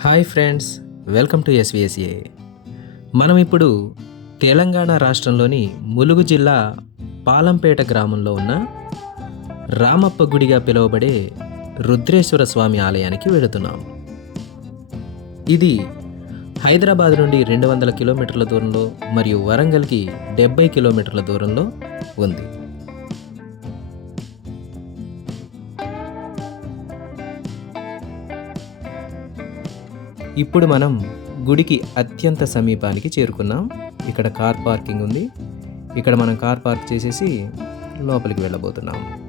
Hi friends welcome to SVSA. మనం ఇప్పుడు తెలంగాణ రాష్ట్రంలోని ములుగు జిల్లా పాలంపేట గ్రామంలో ఉన్న రామప్ప గుడిగా పిలువబడే రుద్రేశ్వర స్వామి ఆలయానికి వెళుతున్నాం. ఇది హైదరాబాద్ నుండి రెండు వందల కిలోమీటర్ల దూరంలో మరియు వరంగల్కి డెబ్బై కిలోమీటర్ల దూరంలో ఉంది. ఇప్పుడు మనం గుడికి అత్యంత సమీపానికి చేరుకున్నాం. ఇక్కడ కార్ పార్కింగ్ ఉంది. ఇక్కడ మనం కార్ పార్క్ చేసేసి లోపలికి వెళ్ళబోతున్నాం.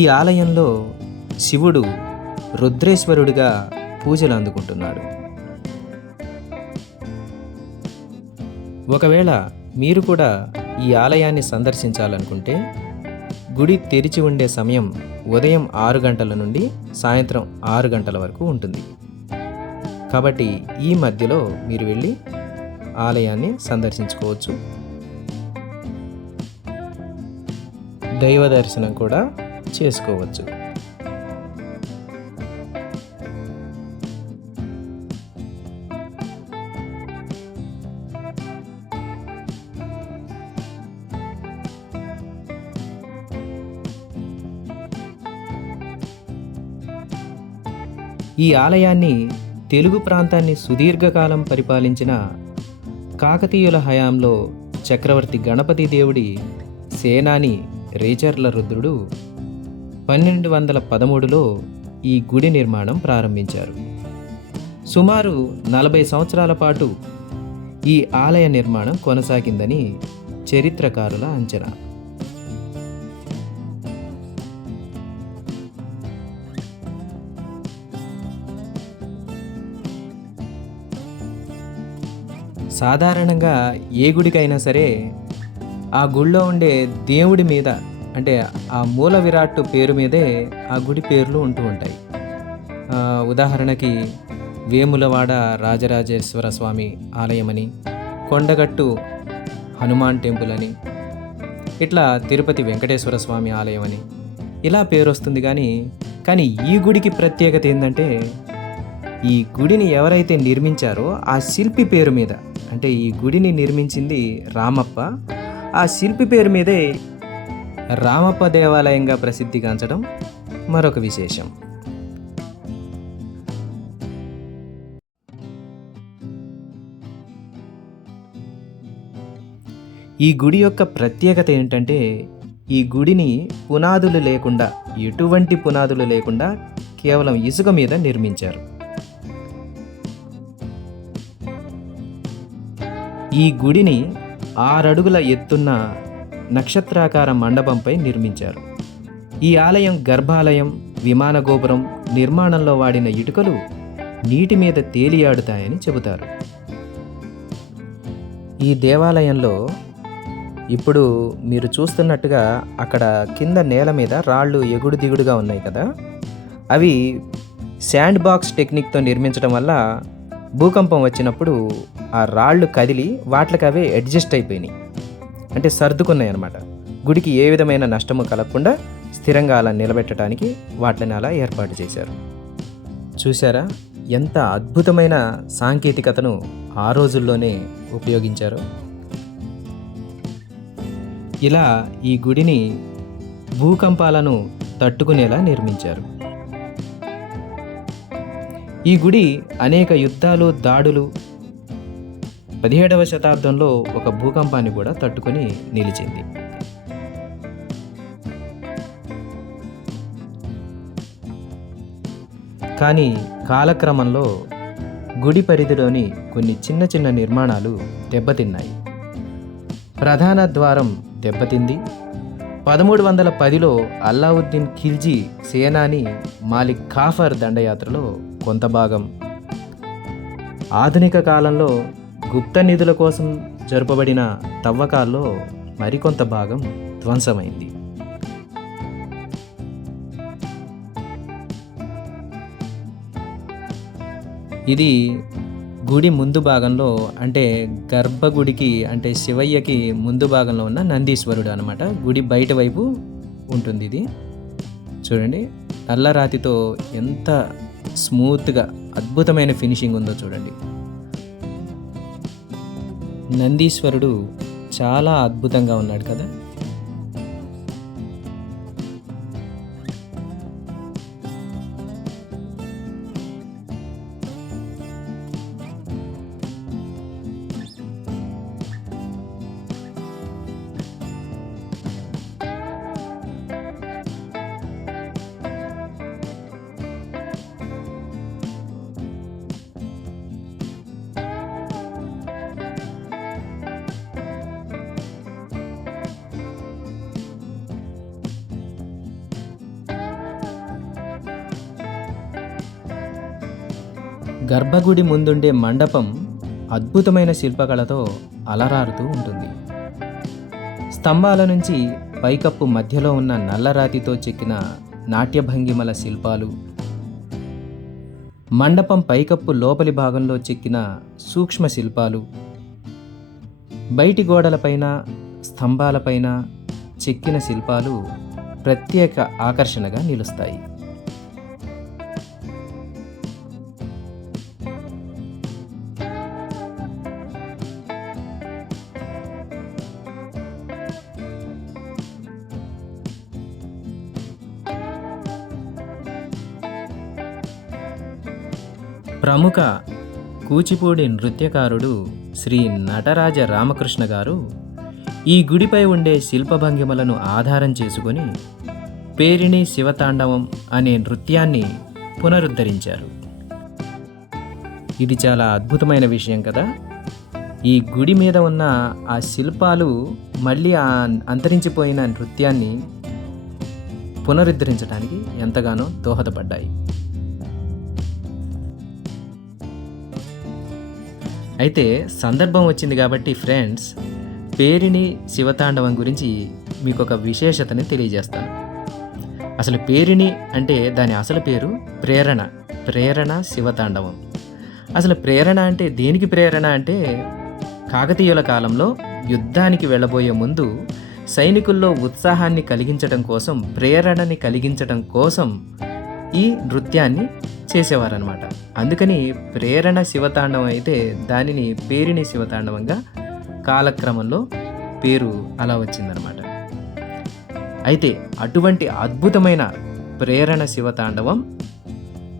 ఈ ఆలయంలో శివుడు రుద్రేశ్వరుడిగా పూజలు అందుకుంటున్నాడు. ఒకవేళ మీరు కూడా ఈ ఆలయాన్ని సందర్శించాలనుకుంటే గుడి తెరిచి ఉండే సమయం ఉదయం ఆరు గంటల నుండి సాయంత్రం ఆరు గంటల వరకు ఉంటుంది. కాబట్టి ఈ మధ్యలో మీరు వెళ్ళి ఆలయాన్ని సందర్శించుకోవచ్చు. దైవ దర్శనం కూడా చేసుకోవచ్చు. ఈ ఆలయాన్ని తెలుగు ప్రాంతాన్ని సుదీర్ఘకాలం పరిపాలించిన కాకతీయుల హయాంలో చక్రవర్తి గణపతి దేవుడి సేనాని రేచర్ల రుద్రుడు పన్నెండు వందల పదమూడులో ఈ గుడి నిర్మాణం ప్రారంభించారు. సుమారు నలభై సంవత్సరాల పాటు ఈ ఆలయ నిర్మాణం కొనసాగిందని చరిత్రకారుల అంచనా. సాధారణంగా ఏ గుడికైనా సరే ఆ గుడిలో ఉండే దేవుడి మీద అంటే ఆ మూల విరాట్ పేరు మీదే ఆ గుడి పేర్లు ఉంటూ ఉంటాయి. ఉదాహరణకి వేములవాడ రాజరాజేశ్వర స్వామి ఆలయమని కొండగట్టు హనుమాన్ టెంపుల్ అని ఇట్లా తిరుపతి వెంకటేశ్వర స్వామి ఆలయం అని ఇలా పేరు వస్తుంది కానీ కానీ ఈ గుడికి ప్రత్యేకత ఏంటంటే ఈ గుడిని ఎవరైతే నిర్మించారో ఆ శిల్పి పేరు మీద అంటే ఈ గుడిని నిర్మించింది రామప్ప ఆ శిల్పి పేరు మీదే రామప్ప దేవాలయంగా ప్రసిద్ధిగాంచడం మరొక విశేషం. ఈ గుడి యొక్క ప్రత్యేకత ఏంటంటే ఈ గుడిని పునాదులు లేకుండా ఎటువంటి పునాదులు లేకుండా కేవలం ఇసుక మీద నిర్మించారు. ఈ గుడిని ఆరడుగుల ఎత్తున్న నక్షత్రాకార మండపంపై నిర్మించారు. ఈ ఆలయం గర్భాలయం విమాన గోపురం నిర్మాణంలో వాడిన ఇటుకలు నీటి మీద తేలియాడుతాయని చెబుతారు. ఈ దేవాలయంలో ఇప్పుడు మీరు చూస్తున్నట్టుగా అక్కడ కింద నేల మీద రాళ్ళు ఎగుడు దిగుడుగా ఉన్నాయి కదా. అవి శాండ్ బాక్స్ టెక్నిక్తో నిర్మించడం వల్ల భూకంపం వచ్చినప్పుడు ఆ రాళ్ళు కదిలి వాటికి అవే అడ్జస్ట్ అయిపోయినాయి. అంటే సర్దుకున్నాయి అనమాట గుడికి ఏ విధమైన నష్టము కలగకుండా స్థిరంగా అలా నిలబెట్టడానికి వాటిని అలా ఏర్పాటు చేశారు. చూసారా ఎంత అద్భుతమైన సాంకేతికతను ఆ రోజుల్లోనే ఉపయోగించారు. ఇలా ఈ గుడిని భూకంపాలను తట్టుకునేలా నిర్మించారు. ఈ గుడి అనేక యుద్ధాలు దాడులు పదిహేడవ శతాబ్దంలో ఒక భూకంపాన్ని కూడా తట్టుకొని నిలిచింది. కానీ కాలక్రమంలో గుడి పరిధిలోని కొన్ని చిన్న చిన్న నిర్మాణాలు దెబ్బతిన్నాయి. ప్రధాన ద్వారం దెబ్బతింది. పదమూడు వందల పదిలో అల్లావుద్దీన్ ఖిల్జీ సేనాని మాలిక్ ఖాఫర్ దండయాత్రలో కొంత భాగం. ఆధునిక కాలంలో గుప్త నిధుల కోసం జరపబడిన తవ్వకాల్లో మరికొంత భాగం ధ్వంసమైంది. ఇది గుడి ముందు భాగంలో అంటే గర్భగుడికి అంటే శివయ్యకి ముందు భాగంలో ఉన్న నందీశ్వరుడు అనమాట గుడి బయట వైపు ఉంటుంది ఇది. చూడండి నల్లరాతితో ఎంత స్మూత్గా అద్భుతమైన ఫినిషింగ్ ఉందో చూడండి. నందీశ్వరుడు చాలా అద్భుతంగా ఉన్నాడు కదా? గర్భగుడి ముందుండే మండపం అద్భుతమైన శిల్పకళతో అలరారుతూ ఉంటుంది. స్తంభాల నుంచి పైకప్పు మధ్యలో ఉన్న నల్లరాతితో చెక్కిన నాట్యభంగిమల శిల్పాలు మండపం పైకప్పు లోపలి భాగంలో చెక్కిన సూక్ష్మ శిల్పాలు బయటి గోడలపైన స్తంభాలపైన చెక్కిన శిల్పాలు ప్రత్యేక ఆకర్షణగా నిలుస్తాయి. ప్రముఖ కూచిపూడి నృత్యకారుడు శ్రీ నటరాజ రామకృష్ణ గారు ఈ గుడిపై ఉండే శిల్పభంగిమలను ఆధారం చేసుకొని పేరిణి శివతాండవం అనే నృత్యాన్ని పునరుద్ధరించారు. ఇది చాలా అద్భుతమైన విషయం కదా? ఈ గుడి మీద ఉన్న ఆ శిల్పాలు మళ్ళీ ఆ అంతరించిపోయిన నృత్యాన్ని పునరుద్ధరించడానికి ఎంతగానో దోహదపడ్డాయి. అయితే సందర్భం వచ్చింది కాబట్టి ఫ్రెండ్స్ పేరిణి శివతాండవం గురించి మీకు ఒక విశేషతని తెలియజేస్తాను. అసలు పేరిణి అంటే దాని అసలు పేరు ప్రేరణ ప్రేరణ శివతాండవం. అసలు ప్రేరణ అంటే దేనికి ప్రేరణ అంటే కాకతీయుల కాలంలో యుద్ధానికి వెళ్ళబోయే ముందు సైనికుల్లో ఉత్సాహాన్ని కలిగించడం కోసం ప్రేరణని కలిగించడం కోసం ఈ నృత్యాన్ని చేసేవారనమాట అందుకని ప్రేరణ శివతాండవం అయితే దానిని పేరిణి శివతాండవంగా కాలక్రమంలో పేరు అలా వచ్చిందనమాట అయితే అటువంటి అద్భుతమైన ప్రేరణ శివతాండవం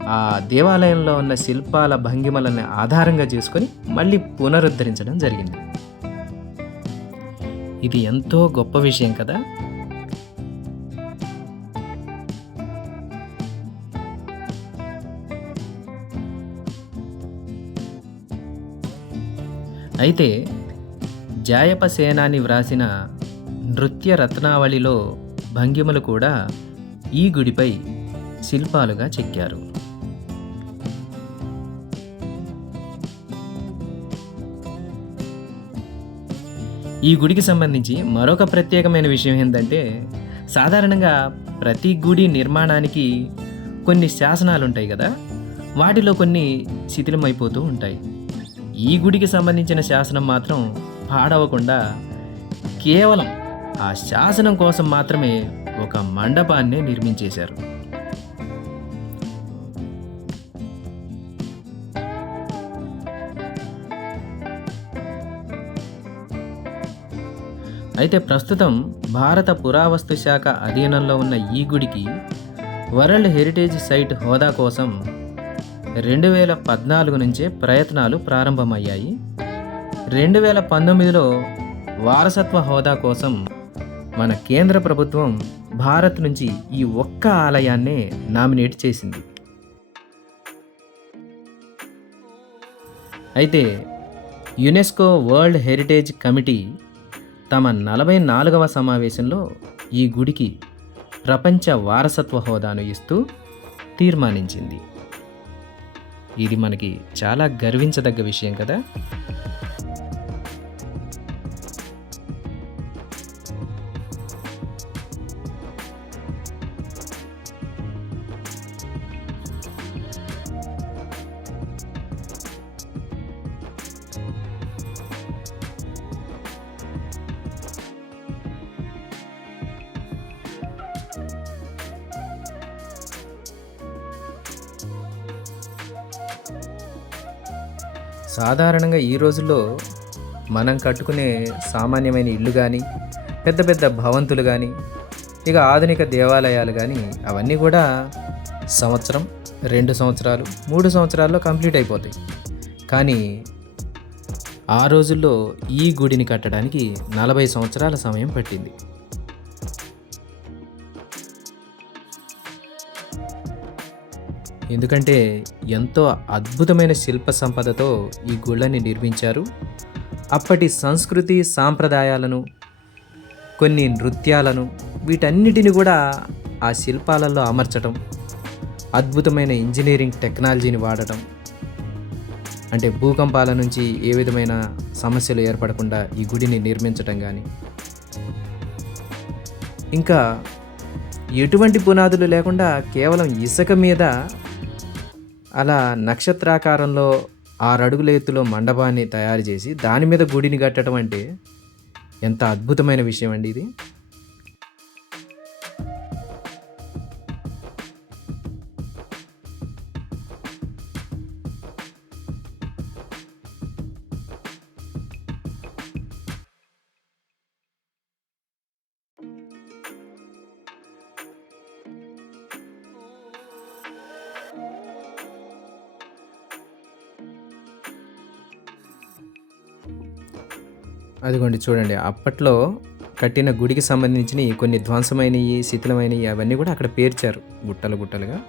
ఆ దేవాలయంలో ఉన్న శిల్పాల భంగిమలను ఆధారంగా చేసుకొని మళ్ళీ పునరుద్ధరించడం జరిగింది. ఇది ఎంతో గొప్ప విషయం కదా. అయితే జాయప సేనాని వ్రాసిన నృత్య రత్నావళిలో భంగిమలు కూడా ఈ గుడిపై శిల్పాలుగా చెక్కారు. ఈ గుడికి సంబంధించి మరొక ప్రత్యేకమైన విషయం ఏంటంటే సాధారణంగా ప్రతి గుడి నిర్మాణానికి కొన్ని శాసనాలు ఉంటాయి కదా వాటిలో కొన్ని శిథిలమైపోతూ ఉంటాయి. ఈ గుడికి సంబంధించిన శాసనం మాత్రం పాడవకుండా కేవలం ఆ శాసనం కోసం మాత్రమే ఒక మండపాన్నే నిర్మించేశారు. అయితే ప్రస్తుతం భారత పురావస్తు శాఖ అధీనంలో ఉన్న ఈ గుడికి వరల్డ్ హెరిటేజ్ సైట్ హోదా కోసం రెండు వేల పద్నాలుగు నుంచే ప్రయత్నాలు ప్రారంభమయ్యాయి. రెండు వేల పంతొమ్మిదిలో వారసత్వ హోదా కోసం మన కేంద్ర ప్రభుత్వం భారత్ నుంచి ఈ ఒక్క ఆలయాన్నే నామినేట్ చేసింది. అయితే యునెస్కో వరల్డ్ హెరిటేజ్ కమిటీ తమ నలభై నాలుగవ సమావేశంలో ఈ గుడికి ప్రపంచ వారసత్వ హోదాను ఇస్తూ తీర్మానించింది. ఇది మనకి చాలా గర్వించదగ్గ విషయం కదా? సాధారణంగా ఈ రోజుల్లో మనం కట్టుకునే సామాన్యమైన ఇల్లు కానీ పెద్ద పెద్ద భవంతులు కానీ ఇక ఆధునిక దేవాలయాలు కానీ అవన్నీ కూడా సంవత్సరం రెండు సంవత్సరాలు మూడు సంవత్సరాల్లో కంప్లీట్ అయిపోతాయి. కానీ ఆ రోజుల్లో ఈ గుడిని కట్టడానికి నలభై సంవత్సరాల సమయం పట్టింది. ఎందుకంటే ఎంతో అద్భుతమైన శిల్ప సంపదతో ఈ గుళ్ళని నిర్మించారు. అప్పటి సంస్కృతి సాంప్రదాయాలను కొన్ని నృత్యాలను వీటన్నిటిని కూడా ఆ శిల్పాలలో అమర్చటం అద్భుతమైన ఇంజనీరింగ్ టెక్నాలజీని వాడటం అంటే భూకంపాల నుంచి ఏ విధమైన సమస్యలు ఏర్పడకుండా ఈ గుడిని నిర్మించటం కానీ ఇంకా ఎటువంటి పునాదులు లేకుండా కేవలం ఇసుక మీద అలా నక్షత్రాకారంలో ఆరు అడుగుల ఎత్తులో మండపాన్ని తయారు చేసి దాని మీద గుడిని కట్టడం అంటే ఎంత అద్భుతమైన విషయం అండి ఇది. అదిగోండి చూడండి అప్పట్లో కట్టిన గుడికి సంబంధించిన కొన్ని ధ్వంసమైనవి శిథిలమైనవి అవన్నీ కూడా అక్కడ పేర్చారు గుట్టలు గుట్టలుగా.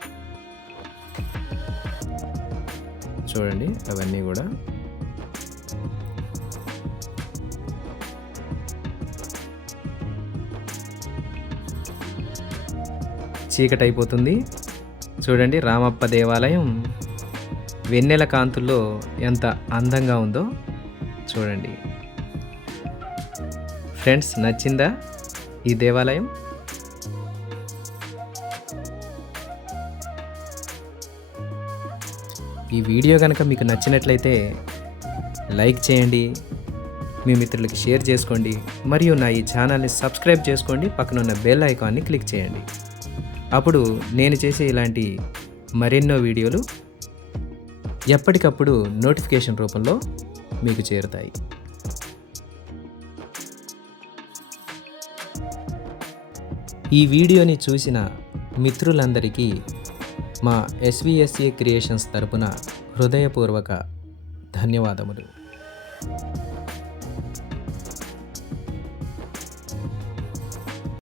చూడండి అవన్నీ కూడా. చీకటి అయిపోతుంది చూడండి రామప్ప దేవాలయం వెన్నెల కాంతుల్లో ఎంత అందంగా ఉందో. చూడండి. ఫ్రెండ్స్ నచ్చిందా ఈ దేవాలయం? ఈ వీడియో కనుక మీకు నచ్చినట్లయితే లైక్ చేయండి మీ మిత్రులకి షేర్ చేసుకోండి మరియు నా ఈ ఛానల్ని సబ్స్క్రైబ్ చేసుకోండి పక్కనున్న బెల్ ఐకాన్ని క్లిక్ చేయండి. అప్పుడు నేను చేసే ఇలాంటి మరెన్నో వీడియోలు ఎప్పటికప్పుడు నోటిఫికేషన్ రూపంలో మీకు చేరుతాయి. ఈ వీడియోని చూసిన మిత్రులందరికీ మా ఎస్విఎస్ఏ క్రియేషన్స్ తరపున హృదయపూర్వక ధన్యవాదములు.